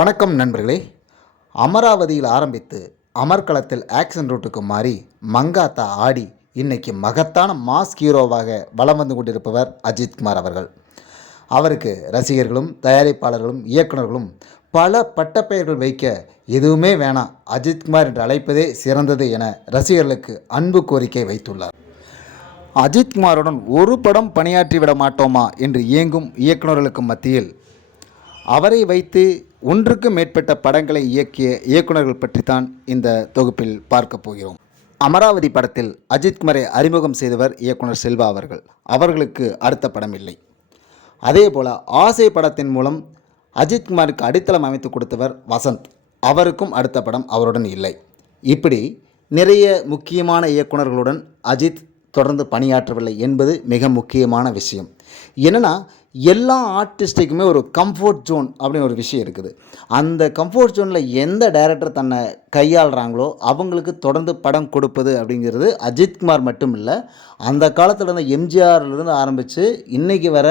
வணக்கம் நண்பர்களே. அமராவதியில் ஆரம்பித்து அமர்க்களத்தில் ஆக்ஷன் ரூட்டுக்கு மாறி மங்காத்தா ஆடி இன்னைக்கு மகத்தான மாஸ் ஹீரோவாக வலம் வந்து கொண்டிருப்பவர் அஜித்குமார் அவர்கள். அவருக்கு ரசிகர்களும் தயாரிப்பாளர்களும் இயக்குநர்களும் பல பட்டப்பெயர்கள் வைக்க எதுவுமே வேணாம், அஜித்குமார் என்று அழைப்பதே சிறந்தது என ரசிகர்களுக்கு அன்பு கோரிக்கை வைத்துள்ளார். அஜித்குமாருடன் ஒரு படம் பணியாற்றிவிட மாட்டோமா என்று இயங்கும் இயக்குநர்களுக்கு மத்தியில் அவரை வைத்து ஒன்றுக்கு மேற்பட்ட படங்களை இயக்கிய இயக்குநர்கள் பற்றித்தான் இந்த தொகுப்பில் பார்க்க போகிறோம். அமராவதி படத்தில் அஜித்குமாரை அறிமுகம் செய்தவர் இயக்குனர் செல்வா அவர்கள். அவர்களுக்கு அடுத்த படம் இல்லை. அதேபோல் ஆசை படத்தின் மூலம் அஜித்குமாருக்கு அடித்தளம் அமைத்து கொடுத்தவர் வசந்த். அவருக்கும் அடுத்த படம் அவருடன் இல்லை. இப்படி நிறைய முக்கியமான இயக்குநர்களுடன் அஜித் தொடர்ந்து பணியாற்றவில்லை என்பது மிக முக்கியமான விஷயம். என்னென்னா, எல்லா ஆர்டிஸ்ட்டுக்குமே ஒரு கம்ஃபர்ட் ஜோன் அப்படின்னு ஒரு விஷயம் இருக்குது. அந்த கம்ஃபர்ட் ஜோனில் எந்த டைரக்டர் தன்னை கையாளுறாங்களோ அவங்களுக்கு தொடர்ந்து படம் கொடுப்பது அப்படிங்கிறது அஜித்குமார் மட்டும் இல்லை, அந்த காலத்தில் இருந்த எம்ஜிஆர்லேருந்து ஆரம்பித்து இன்றைக்கி வர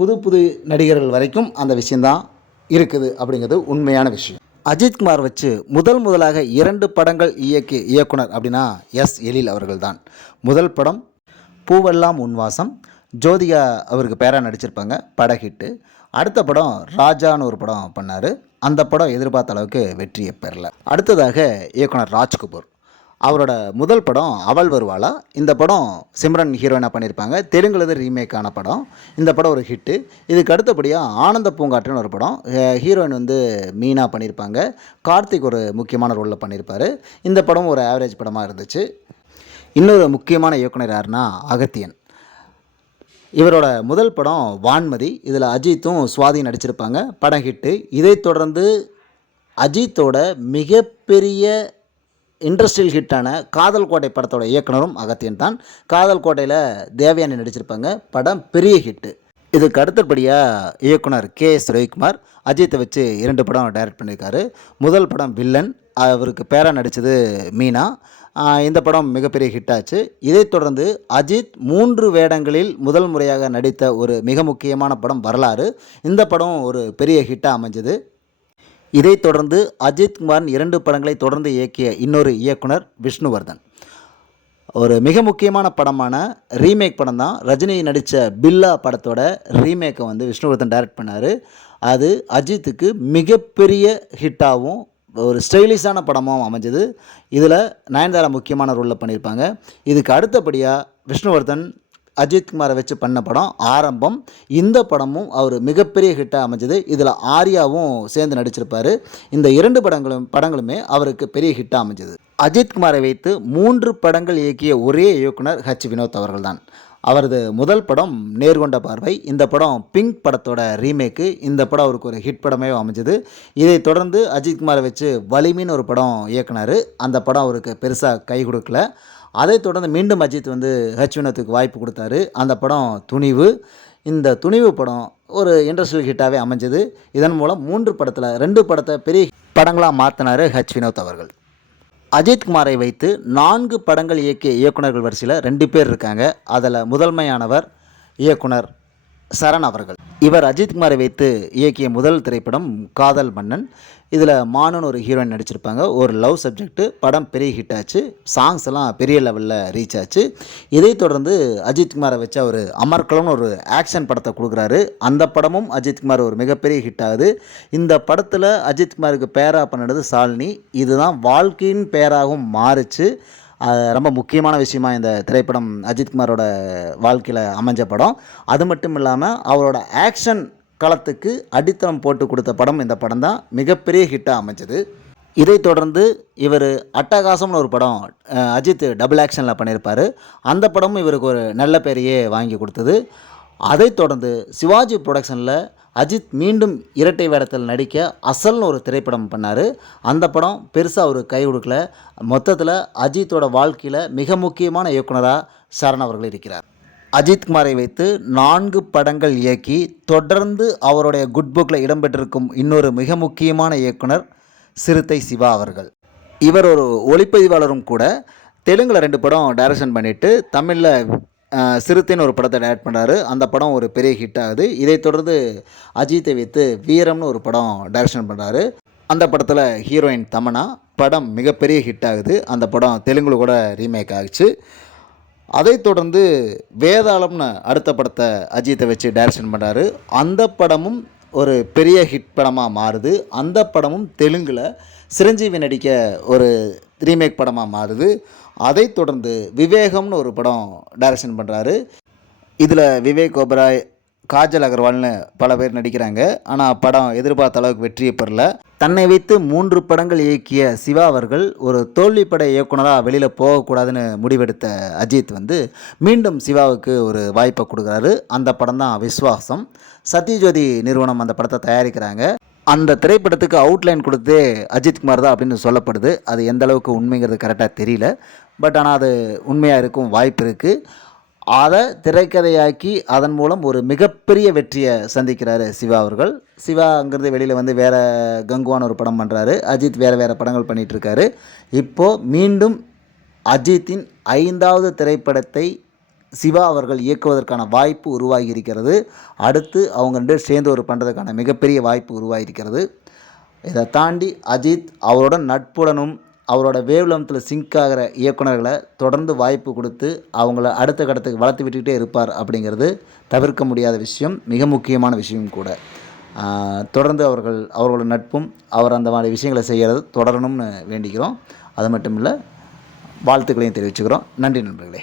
புது புது நடிகர்கள் வரைக்கும் அந்த விஷயந்தான் இருக்குது அப்படிங்கிறது உண்மையான விஷயம். அஜித்குமார் வச்சு முதலாக 2 படங்கள் இயக்கிய இயக்குனர் அப்படின்னா எஸ் எழில் அவர்கள்தான். முதல் படம் பூவெல்லாம் உன்வாசம், ஜோதிகா அவருக்கு பேராக நடிச்சிருப்பாங்க, பட ஹிட்டு. அடுத்த படம் ராஜான்னு ஒரு படம் பண்ணார். அந்த படம் எதிர்பார்த்த அளவுக்கு வெற்றியை பெறல. அடுத்ததாக இயக்குனர் ராஜ்கபூர், அவரோட முதல் படம் அவள் வருவாளா. இந்த படம் சிம்ரன் ஹீரோயினாக பண்ணியிருப்பாங்க. தெலுங்குலது ரீமேக்கான படம். இந்த படம் ஒரு ஹிட்டு. இதுக்கு அடுத்தபடியாக ஆனந்த பூங்காற்றுன்னு ஒரு படம், ஹீரோயின் வந்து மீனா பண்ணியிருப்பாங்க. கார்த்திக் ஒரு முக்கியமான ரோலில் பண்ணியிருப்பார். இந்த படம் ஒரு ஆவரேஜ் படமாக இருந்துச்சு. இன்னொரு முக்கியமான இயக்குனர் யாருன்னா அகத்தியன். இவரோட முதல் படம் வான்மதி. இதில் அஜித்தும் சுவாதி நடிச்சிருப்பாங்க. படம் ஹிட்டு. இதைத் தொடர்ந்து அஜித்தோட மிகப்பெரிய இண்டஸ்ட்ரியல் ஹிட்டான காதல் கோட்டை படத்தோட இயக்குனரும் அகத்தியன் தான். காதல் கோட்டையில் தேவயானி நடிச்சிருப்பாங்க. படம் பெரிய ஹிட்டு. இதுக்கு அடுத்தபடியாக இயக்குனர் கே.எஸ். ரவிக்குமார் அஜித்தை வச்சு 2 படம் டைரக்ட் பண்ணியிருக்காரு. முதல் படம் வில்லன், அவருக்கு பேராக நடித்தது மீனா. இந்த படம் மிகப்பெரிய ஹிட்டாச்சு. இதைத் தொடர்ந்து அஜித் 3 வேடங்களில் முதல் முறையாக நடித்த ஒரு மிக முக்கியமான படம் வரலாறு. இந்த படம் ஒரு பெரிய ஹிட்டாக அமைஞ்சது. இதைத் தொடர்ந்து அஜித்குமாரின் 2 படங்களை தொடர்ந்து இயக்கிய இன்னொரு இயக்குனர் விஷ்ணுவர்தன். ஒரு மிக முக்கியமான படமான ரீமேக் படம் தான் ரஜினி நடித்த பில்லா படத்தோட ரீமேக்கை வந்து விஷ்ணுவர்தன் டைரக்ட் பண்ணார். அது அஜித்துக்கு மிகப்பெரிய ஹிட்டாகவும் ஒரு ஸ்டைலிஷான படமும் அமைஞ்சது. இதில் நயன்தாரா முக்கியமான ரோலில் பண்ணியிருப்பாங்க. இதுக்கு அடுத்தபடியாக விஷ்ணுவர்தன் அஜித்குமாரை வச்சு பண்ண படம் ஆரம்பம். இந்த படமும் அவர் மிகப்பெரிய ஹிட்டாக அமைஞ்சது. இதில் ஆர்யாவும் சேர்ந்து நடிச்சிருப்பார். இந்த 2 படங்களுமே அவருக்கு பெரிய ஹிட்டாக அமைஞ்சது. அஜித்குமாரை வைத்து 3 படங்கள் இயக்கிய ஒரே இயக்குனர் ஹச் வினோத் அவர்கள் தான். அவரது முதல் படம் நேர்கொண்ட பார்வை. இந்த படம் பிங்க் படத்தோட ரீமேக்கு. இந்த படம் அவருக்கு ஒரு ஹிட் படமே அமைஞ்சது. இதைத் தொடர்ந்து அஜித்குமாரை வச்சு வலிமைன்னு ஒரு படம் இயக்குனார். அந்த படம் அவருக்கு பெருசாக கை கொடுக்கல. அதைத் தொடர்ந்து மீண்டும் அஜித் வந்து ஹச் வினோத்துக்கு வாய்ப்பு கொடுத்தாரு. அந்த படம் துணிவு. இந்த துணிவு படம் ஒரு இண்டஸ்ட்ரியல் ஹிட்டாகவே அமைஞ்சது. இதன் மூலம் 3 படத்தில் 2 படத்தை பெரிய படங்களாக மாற்றினார் ஹச் வினோத் அவர்கள். அஜித்குமாரை வைத்து 4 படங்கள் இயக்கிய இயக்குநர்கள் வரிசையில் 2 பேர் இருக்காங்க. அதில் முதன்மையானவர் இயக்குனர் சரண் அவர்கள். இவர் அஜித்குமாரை வைத்து இயக்கிய முதல் திரைப்படம் காதல் மன்னன். இதில் மானுன்னு ஒரு ஹீரோயின் நடிச்சிருப்பாங்க. ஒரு லவ் சப்ஜெக்ட்டு. படம் பெரிய ஹிட் ஆச்சு. சாங்ஸ் எல்லாம் பெரிய லெவலில் ரீச் ஆச்சு. இதைத் தொடர்ந்து அஜித்குமாரை வச்சு அவர் அமர்க்களம்னு ஒரு ஆக்ஷன் படத்தை கொடுக்குறாரு. அந்த படமும் அஜித்குமார் ஒரு மிகப்பெரிய ஹிட் ஆகுது. இந்த படத்தில் அஜித்குமாருக்கு பேராக பண்ணினது சாலினி. இதுதான் வாழ்க்கையின் பேராகவும் மாறுச்சு. ரொம்ப முக்கியமான விஷயமா இந்த திரைப்படம் அஜித்குமாரோட வாழ்க்கையில் அமைஞ்ச படம். அது மட்டும் இல்லாமல் அவரோட ஆக்ஷன் களத்துக்கு அடித்தளம் போட்டு கொடுத்த படம் இந்த படம் தான் மிகப்பெரிய ஹிட்டாக அமைஞ்சது. இதைத் தொடர்ந்து இவர் அட்டகாசம்னு ஒரு படம் அஜித் டபுள் ஆக்ஷனில் பண்ணியிருப்பார். அந்த படமும் இவருக்கு ஒரு நல்ல பேரையே வாங்கி கொடுத்தது. அதைத் தொடர்ந்து சிவாஜி ப்ரொடக்ஷனில் அஜித் மீண்டும் இரட்டை வேடத்தில் நடிக்க அசல்னு ஒரு திரைப்படம் பண்ணார். அந்த படம் பெருசாக ஒரு கை கொடுக்கல. மொத்தத்தில் அஜித்தோட வாழ்க்கையில் மிக முக்கியமான இயக்குனராக சரண் அவர்கள் இருக்கிறார். அஜித்குமாரை வைத்து 4 படங்கள் இயக்கி தொடர்ந்து அவருடைய குட் புக்கில் இடம்பெற்றிருக்கும் இன்னொரு மிக முக்கியமான இயக்குனர் சிறுத்தை சிவா அவர்கள். இவர் ஒரு ஒளிப்பதிவாளரும் கூட. தெலுங்கில் 2 படம் டைரக்ஷன் பண்ணிவிட்டு தமிழில் சிறுத்தைன்னு ஒரு படத்தை டைரக்ட் பண்ணுறாரு. அந்த படம் ஒரு பெரிய ஹிட் ஆகுது. இதைத் தொடர்ந்து அஜித்தை வைத்து வீரம்னு ஒரு படம் டைரக்ஷன் பண்ணுறாரு. அந்த படத்தில் ஹீரோயின் தமன்னா. படம் மிகப்பெரிய ஹிட் ஆகுது. அந்த படம் தெலுங்குல கூட ரீமேக் ஆகிச்சு. அதைத் தொடர்ந்து வேதாளம்னு அடுத்த படத்தை அஜித்தை வச்சு டைரக்ஷன் பண்ணுறாரு. அந்த படமும் ஒரு பெரிய ஹிட் படமாக மாறுது. அந்த படமும் தெலுங்கில் சிரஞ்சீவி நடிக்க ஒரு ரீமேக் படமாக மாறுது. அதைத் தொடர்ந்து விவேகம்னு ஒரு படம் டைரக்ஷன் பண்ணுறாரு. இதில் விவேக் ஓபராய், காஜல் அகர்வால்னு பல பேர் நடிக்கிறாங்க. ஆனால் படம் எதிர்பார்த்த அளவுக்கு வெற்றியை பெறல. தன்னை வைத்து 3 படங்கள் இயக்கிய சிவா அவர்கள் ஒரு தோல்வி பட இயக்குனராக வெளியில் போகக்கூடாதுன்னு முடிவெடுத்த அஜித் மீண்டும் சிவாவுக்கு ஒரு வாய்ப்பை கொடுக்குறாரு. அந்த படம் தான் விஸ்வாசம். சத்யஜோதி நிறுவனம் அந்த படத்தை தயாரிக்கிறாங்க. அந்த திரைப்படத்துக்கு அவுட்லைன் கொடுத்தே அஜித்குமார் தான் அப்படின்னு சொல்லப்படுது. அது எந்த அளவுக்கு உண்மைங்கிறது கரெக்டாக தெரியல. பட் ஆனால் அது உண்மையாக இருக்கும் வாய்ப்பு இருக்குது. அதை திரைக்கதையாக்கி அதன் மூலம் ஒரு மிகப்பெரிய வெற்றியை சந்திக்கிறாரு சிவா அவர்கள். சிவா அங்கேருந்து வெளியில் வேறு கங்குவான ஒரு படம் பண்ணுறாரு. அஜித் வேறு படங்கள் பண்ணிகிட்ருக்காரு. இப்போது மீண்டும் அஜித்தின் 5வது திரைப்படத்தை சிவா அவர்கள் இயக்குவதற்கான வாய்ப்பு உருவாகி இருக்கிறது. அடுத்து அவங்க 2 பேர் சேர்ந்து ஒரு பண்ணுறதுக்கான மிகப்பெரிய வாய்ப்பு உருவாகியிருக்கிறது. இதை தாண்டி அஜித் அவரோட நட்புடனும் அவரோட வேவ்லென்த்தில் சிங்க் ஆகிற இயக்குனர்களை தொடர்ந்து வாய்ப்பு கொடுத்து அவங்கள அடுத்த கட்டத்துக்கு வளர்த்து விட்டுக்கிட்டே இருப்பார். அப்படிங்கிறது தவிர்க்க முடியாத விஷயம், மிக முக்கியமான விஷயம் கூட. தொடர்ந்து அவர்களோட நட்பும் அவர் அந்த மாதிரி விஷயங்களை செய்கிறது தொடரணும்னு வேண்டிக்கிறோம். அது மட்டும் இல்லை, வாழ்த்துக்களையும் தெரிவிச்சுக்கிறோம். நன்றி நண்பர்களே.